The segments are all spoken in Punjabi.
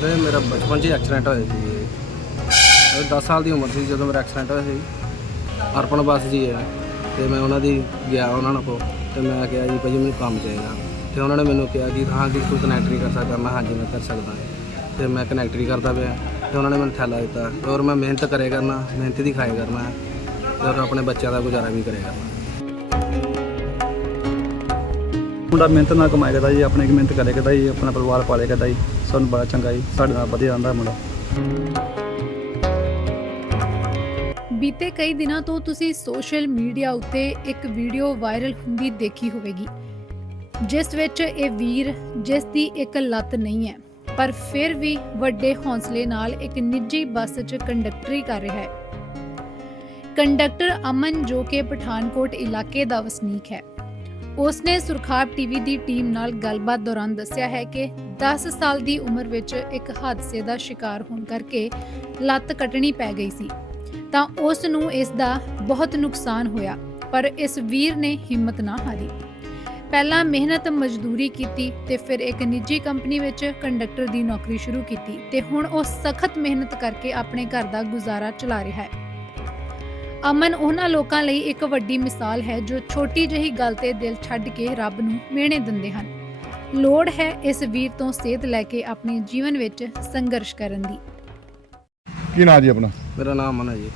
ਸਰ, ਇਹ ਮੇਰਾ ਬਚਪਨ 'ਚ ਹੀ ਐਕਸੀਡੈਂਟ ਹੋਇਆ ਸੀ। ਇਹ 10 ਸਾਲ ਦੀ ਉਮਰ ਸੀ ਜਦੋਂ ਮੇਰਾ ਐਕਸੀਡੈਂਟ ਹੋਇਆ ਸੀ। ਅਰਪਣ ਬੱਸ ਜੀ ਹੈ ਤੇ ਮੈਂ ਉਹਨਾਂ ਦੀ ਗਿਆ ਉਹਨਾਂ ਨਾਲ ਕੋ ਤੇ ਮੈਂ ਕਿਹਾ ਜੀ ਭਾਜੀ ਮੈਨੂੰ ਕੰਮ ਚਾਹੀਦਾ। ਤੇ ਉਹਨਾਂ ਨੇ ਮੈਨੂੰ ਕਿਹਾ ਕਿ ਹਾਂ ਕਿ ਤੂੰ ਕਨੈਕਟਰੀ ਕਰ ਸਕਦਾ। ਮੈਂ ਹਾਂਜੀ ਮੈਂ ਕਰ ਸਕਦਾ। ਤੇ ਮੈਂ ਕਨੈਕਟਰੀ ਕਰਦਾ ਪਿਆ। ਤੇ ਉਹਨਾਂ ਨੇ ਮੈਨੂੰ ਥੈਲਾ ਦਿੱਤਾ। ਔਰ ਮੈਂ ਮਿਹਨਤ ਕਰਿਆ ਕਰਨਾ, ਮਿਹਨਤ ਦੀ ਖਾਏ ਕਰਨਾ। ਤੇ ਔਰ ਆਪਣੇ ਬੱਚਿਆਂ ਦਾ ਗੁਜ਼ਾਰਾ ਵੀ ਕਰਿਆ ਕਰਨਾ। ਮੁੰਡਾ ਮਿਹਨਤ ਨਾਲ ਕਮਾਇਆ ਕਰਦਾ ਜੀ, ਆਪਣੇ ਇੱਕ ਮਿਹਨਤ ਕਰੇ ਕਰਦਾ ਜੀ, ਆਪਣਾ ਪਰਿਵਾਰ ਪਾਲੇ ਕਰਦਾ ਜੀ। ਸਾਨੂੰ ਬੜਾ ਚੰਗਾ ਜੀ, ਸਾਡੇ ਨਾਲ ਵਧੀਆ ਰਹਿੰਦਾ ਮੁੰਡਾ। ਬੀਤੇ ਕਈ ਦਿਨਾਂ ਤੋਂ ਤੁਸੀਂ ਸੋਸ਼ਲ ਮੀਡੀਆ ਉੱਤੇ ਇੱਕ ਵੀਡੀਓ ਵਾਇਰਲ ਹੁੰਦੀ ਦੇਖੀ ਹੋਵੇਗੀ। ਜਿਸ ਵਿੱਚ ਇਹ ਵੀਰ, ਜਿਸ ਦੀ ਇੱਕ ਲੱਤ ਨਹੀਂ ਹੈ, ਪਰ ਫਿਰ ਵੀ ਵੱਡੇ ਹੌਸਲੇ ਨਾਲ ਇੱਕ ਨਿੱਜੀ ਬੱਸ 'ਚ ਕੰਡਕਟਰੀ ਕਰ ਰਿਹਾ ਹੈ। ਕੰਡਕਟਰ ਅਮਨ ਜੋ ਕਿ ਪਠਾਨਕੋਟ ਇਲਾਕੇ ਦਾ ਵਸਨੀਕ ਹੈ। ਉਸ ਉਸਨੇ ਸੁਰਖਾਬ ਟੀਵੀ ਦੀ ਟੀਮ ਨਾਲ ਗੱਲਬਾਤ ਦੌਰਾਨ ਦੱਸਿਆ ਹੈ ਕਿ 10 ਸਾਲ ਦੀ ਉਮਰ ਵਿੱਚ ਇੱਕ ਹਾਦਸੇ ਦਾ ਸ਼ਿਕਾਰ ਹੋਣ ਕਰਕੇ ਲੱਤ ਕੱਟਣੀ ਪੈ ਗਈ ਸੀ। ਤਾਂ ਉਸ ਨੂੰ ਇਸ ਦਾ ਬਹੁਤ ਨੁਕਸਾਨ ਹੋਇਆ, ਪਰ ਇਸ ਵੀਰ ਨੇ ਹਿੰਮਤ ਨਾ ਹਾਰੀ। ਪਹਿਲਾਂ ਮਿਹਨਤ ਮਜ਼ਦੂਰੀ ਕੀਤੀ ਤੇ ਫਿਰ ਇੱਕ ਨਿੱਜੀ ਕੰਪਨੀ ਵਿੱਚ ਕੰਡਕਟਰ ਦੀ ਨੌਕਰੀ ਸ਼ੁਰੂ ਕੀਤੀ ਤੇ ਹੁਣ ਉਹ ਸਖਤ ਮਿਹਨਤ ਕਰਕੇ ਆਪਣੇ ਘਰ ਦਾ ਗੁਜ਼ਾਰਾ ਚਲਾ ਰਿਹਾ ਹੈ। ਅਮਨ ਉਹਨਾਂ ਲੋਕਾਂ ਲਈ ਇੱਕ ਵੱਡੀ ਮਿਸਾਲ ਹੈ ਜੋ ਛੋਟੀ ਜਿਹੀ ਗੱਲ ਤੇ ਦਿਲ ਛੱਡ ਕੇ ਰੱਬ ਨੂੰ ਮਿਹਣੇ ਦਿੰਦੇ ਹਨ। ਲੋੜ ਹੈ ਇਸ ਵੀਰ ਤੋਂ ਸੇਧ ਲੈ ਕੇ ਆਪਣੇ ਜੀਵਨ ਵਿੱਚ ਸੰਘਰਸ਼ ਕਰਨ ਦੀ। ਕੀ ਨਾਂ ਜੀ ਆਪਣਾ? ਮੇਰਾ ਨਾਮ ਅਮਨ ਹੈ ਜੀ।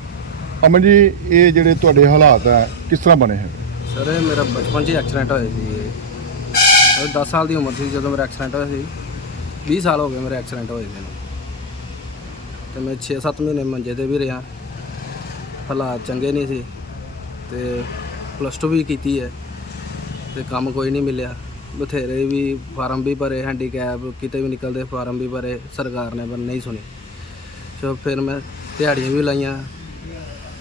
ਅਮਨ ਜੀ ਇਹ ਜਿਹੜੇ ਤੁਹਾਡੇ ਹਾਲਾਤ ਹੈ ਕਿਸ ਤਰ੍ਹਾਂ ਬਣੇ ਹੈ ਸਰ ਇਹ ਮੇਰਾ ਬਚਪਨ 'ਚ ਹੀ ਐਕਸੀਡੈਂਟ ਹੋਇਆ ਸੀ। ਇਹ 10 ਸਾਲ ਦੀ ਉਮਰ ਸੀ ਜਦੋਂ ਮੇਰਾ ਐਕਸੀਡੈਂਟ ਹੋਇਆ ਸੀ। 20 ਸਾਲ ਹੋ ਗਏ ਮੇਰੇ ਐਕਸੀਡੈਂਟ ਹੋਏ ਨੂੰ ਤੇ ਮੈਂ 6-7 ਮਹੀਨੇ ਮੰਜੇ ਤੇ ਵੀ ਰਿਹਾ। ਹਾਲਾਤ ਚੰਗੇ ਨਹੀਂ ਸੀ ਤੇ ਪਲੱਸ 2 ਵੀ ਕੀਤੀ ਹੈ ਤੇ ਕੰਮ ਕੋਈ ਨਹੀਂ ਮਿਲਿਆ। ਬਥੇਰੇ ਵੀ ਫਾਰਮ ਵੀ ਭਰੇ ਹੈਂਡੀਕੈਪ ਕਿਤੇ ਵੀ ਨਿਕਲਦੇ ਫਾਰਮ ਵੀ ਭਰੇ, ਸਰਕਾਰ ਨੇ ਪਰ ਨਹੀਂ ਸੁਣੀ। ਚਲੋ ਫਿਰ ਮੈਂ ਦਿਹਾੜੀਆਂ ਵੀ ਲਾਈਆਂ,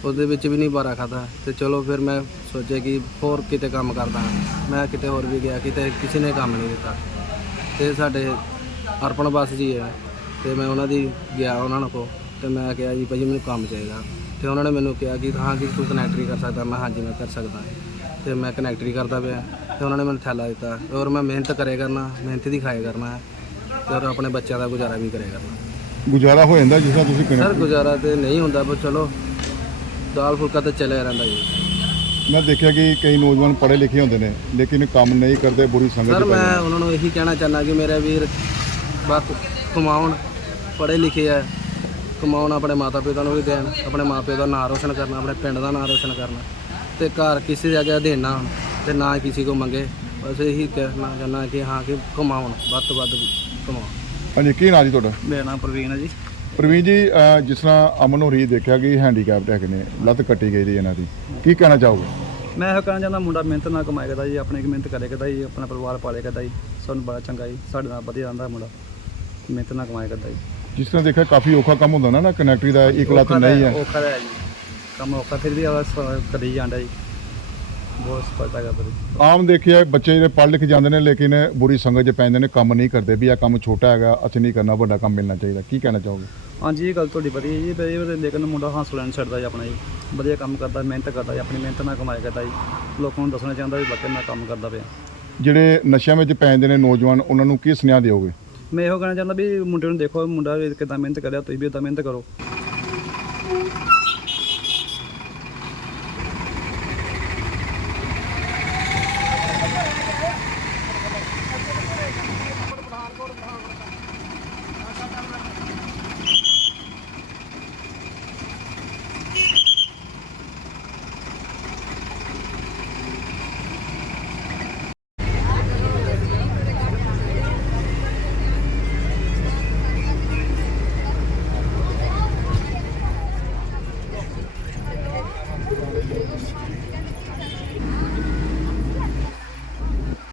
ਉਹਦੇ ਵਿੱਚ ਵੀ ਨਹੀਂ ਬਾਰਾ ਖਾਦਾ ਤੇ ਚਲੋ ਫਿਰ ਮੈਂ ਸੋਚਿਆ ਕਿ ਹੋਰ ਕਿਤੇ ਕੰਮ ਕਰਦਾ। ਮੈਂ ਕਿਤੇ ਹੋਰ ਵੀ ਗਿਆ, ਕਿਤੇ ਕਿਸੇ ਨੇ ਕੰਮ ਨਹੀਂ ਦਿੱਤਾ। ਤੇ ਸਾਡੇ ਅਰਪਣ ਬੱਸ ਜੀ ਹੈ, ਤੇ ਮੈਂ ਉਹਨਾਂ ਦੀ ਗਿਆ ਉਹਨਾਂ ਨਾਲ ਕੋ ਤੇ ਮੈਂ ਕਿਹਾ ਜੀ ਭਾਜੀ ਮੈਨੂੰ ਕੰਮ ਚਾਹੀਦਾ। ਤੇ ਉਹਨਾਂ ਨੇ ਮੈਨੂੰ ਕਿਹਾ ਕਿ ਹਾਂ ਕਿ ਤੂੰ ਕਨੈਕਟਰੀ ਕਰ ਸਕਦਾ। ਮੈਂ ਹਾਂਜੀ ਮੈਂ ਕਰ ਸਕਦਾ। ਤੇ ਮੈਂ ਕਨੈਕਟਰੀ ਕਰਦਾ ਪਿਆ। ਤੇ ਉਹਨਾਂ ਨੇ ਮੈਨੂੰ ਥੈਲਾ ਦਿੱਤਾ। ਔਰ ਮੈਂ ਮਿਹਨਤ ਕਰੇ ਕਰਨਾ ਮਿਹਨਤ ਦੀ ਖਾਏ ਕਰਨਾ। ਤੇ ਔਰ ਆਪਣੇ ਬੱਚਿਆਂ ਦਾ ਗੁਜ਼ਾਰਾ ਵੀ ਕਰੇ ਕਰਨਾ। ਗੁਜ਼ਾਰਾ ਹੋ ਜਾਂਦਾ ਜਿਸ ਤਰ੍ਹਾਂ ਤੁਸੀਂ ਸਰ ਕਨੈਕਟ ਗੁਜ਼ਾਰਾ ਤੇ ਨਹੀਂ ਹੁੰਦਾ ਪਰ ਚਲੋ ਦਾਲ ਫੁਲਕਾ ਤਾਂ ਚੱਲਿਆ ਰਹਿੰਦਾ ਜੀ। ਮੈਂ ਦੇਖਿਆ ਕਿ ਕਈ ਨੌਜਵਾਨ ਪੜ੍ਹੇ ਲਿਖੇ ਹੁੰਦੇ ਨੇ ਲੇਕਿਨ ਕੰਮ ਨਹੀਂ ਕਰਦੇ ਬੁਰੀ ਸੰਗਤ ਸਰ ਚ ਪੈ ਮੈਂ ਜਾਂਦੇ। ਉਹਨਾਂ ਨੂੰ ਇਹੀ ਕਹਿਣਾ ਚਾਹੁੰਦਾ ਕਿ ਮੇਰੇ ਵੀਰ ਬਸ ਕਮਾਉਣ ਪੜ੍ਹੇ ਲਿਖੇ ਆ। ਕਮਾਉਣ ਆਪਣੇ ਮਾਤਾ ਪਿਤਾ ਨੂੰ ਵੀ ਦੇਣ ਆਪਣੇ ਮਾਪੇ ਦਾ ਨਾਂ ਰੋਸ਼ਨ ਕਰਨਾ ਆਪਣੇ ਪਿੰਡ ਦਾ ਨਾਂ ਰੋਸ਼ਨ ਕਰਨਾ। ਤੇ ਘਰ ਕਿਸੇ ਜਗ੍ਹਾ ਦੇਣਾ ਹੁਣ ਤੇ ਨਾ ਕਿਸੇ ਕੋ ਮੰਗੇ। ਬਸ ਇਹੀ ਕਹਿਣਾ ਚਾਹੁੰਦਾ ਕਿ ਹਾਂ ਕਿ ਕਮਾਉਣ ਵੱਧ ਤੋਂ ਵੱਧ ਕਮਾਉਣ। ਹਾਂਜੀ ਕੀ ਨਾਂ ਜੀ ਤੁਹਾਡਾ? ਮੇਰਾ ਨਾਮ ਪ੍ਰਵੀਨ ਹੈ ਜੀ। ਪ੍ਰਵੀਨ ਜੀ ਅਹ ਜਿਸ ਤਰ੍ਹਾਂ ਅਮਨ ਹੋਰੀ ਦੇਖਿਆ ਕਿ ਹੈਂਡੀਕੈਪਟ ਹੈਗੇ ਨੇ ਲੱਤ ਕੱਟੀ ਗਈ ਦੀ ਇਹਨਾਂ ਦੀ ਕੀ ਕਹਿਣਾ ਚਾਹੋਗੇ? ਮੈਂ ਇਹੋ ਕਹਿਣਾ ਚਾਹੁੰਦਾ ਮੁੰਡਾ ਮਿਹਨਤ ਨਾਲ ਕਮਾਇਆ ਕਰਦਾ ਜੀ ਆਪਣੇ ਮਿਹਨਤ ਕਰੇ ਕਰਦਾ ਜੀ ਆਪਣਾ ਪਰਿਵਾਰ ਪਾਲੇ ਕਰਦਾ ਜੀ। ਸਾਨੂੰ ਬੜਾ ਚੰਗਾ ਜੀ ਸਾਡੇ ਨਾਲ ਵਧੀਆ ਰਹਿੰਦਾ ਮੁੰਡਾ। ਮਿਹਨਤ ਨਾਲ ਕਮਾਇਆ ਕਰਦਾ ਜੀ। ਜਿਸ ਤਰ੍ਹਾਂ ਦੇਖਿਆ ਕਾਫੀ ਔਖਾ ਕੰਮ ਹੁੰਦਾ ਨਾ ਨਾ ਕਨੈਕਟਰੀ ਦਾ ਇੱਕ ਲੱਤ ਔਖਾ ਤਾਂ ਨਹੀਂ ਹੈ। ਔਖਾ ਤਾਂ ਹੈ ਜੀ। ਕੰਮ ਔਖਾ ਫਿਰ ਵੀ ਆਵਾ ਕਰੀ ਜਾਂਦਾ ਜੀ। ਬਹੁਤ ਸਫਲਤਾ ਕਰਦਾ ਜੀ ਆਮ ਦੇਖਿਆ ਬੱਚੇ ਜਿਹੜੇ ਪੜ੍ਹ ਲਿਖ ਜਾਂਦੇ ਨੇ ਲੇਕਿਨ ਬੁਰੀ ਸੰਗਤ 'ਚ ਪੈਂਦੇ ਨੇ ਕੰਮ ਨਹੀਂ ਕਰਦੇ ਵੀ ਆ ਕੰਮ ਛੋਟਾ ਹੈਗਾ ਅਸੀਂ ਨਹੀਂ ਕਰਨਾ ਵੱਡਾ ਕੰਮ ਮਿਲਣਾ ਚਾਹੀਦਾ। ਕੀ ਕਹਿਣਾ ਚਾਹੋਗੇ? ਹਾਂਜੀ ਇਹ ਗੱਲ ਤੁਹਾਡੀ ਵਧੀਆ ਜੀ। ਪਰ ਇਹ ਲੇਕਿਨ ਮੁੰਡਾ ਹੌਸਲਾ ਨਹੀਂ ਛੱਡਦਾ ਜੀ ਆਪਣਾ ਜੀ। ਵਧੀਆ ਕੰਮ ਕਰਦਾ ਮਿਹਨਤ ਕਰਦਾ ਜੀ ਆਪਣੀ ਮਿਹਨਤ ਨਾਲ ਕਮਾਇਆ ਕਰਦਾ ਜੀ। ਲੋਕਾਂ ਨੂੰ ਦੱਸਣਾ ਚਾਹੁੰਦਾ ਵੀ ਵਾਕਈ ਮੈਂ ਕੰਮ ਕਰਦਾ ਪਿਆ। ਜਿਹੜੇ ਨਸ਼ਿਆਂ ਵਿੱਚ ਪੈਂਦੇ ਨੇ ਨੌਜਵਾਨ ਉਹਨਾਂ ਨੂੰ ਕੀ ਸੁਨੇਹਾ ਦਿਓਗੇ? ਮੈਂ ਇਹੋ ਕਹਿਣਾ ਚਾਹੁੰਦਾ ਵੀ ਮੁੰਡੇ ਨੂੰ ਦੇਖੋ, ਮੁੰਡਾ ਵੀ ਕਿੱਦਾਂ ਮਿਹਨਤ ਕਰਿਆ, ਤੁਸੀਂ ਵੀ ਉਦਾਂ ਮਿਹਨਤ ਕਰੋ।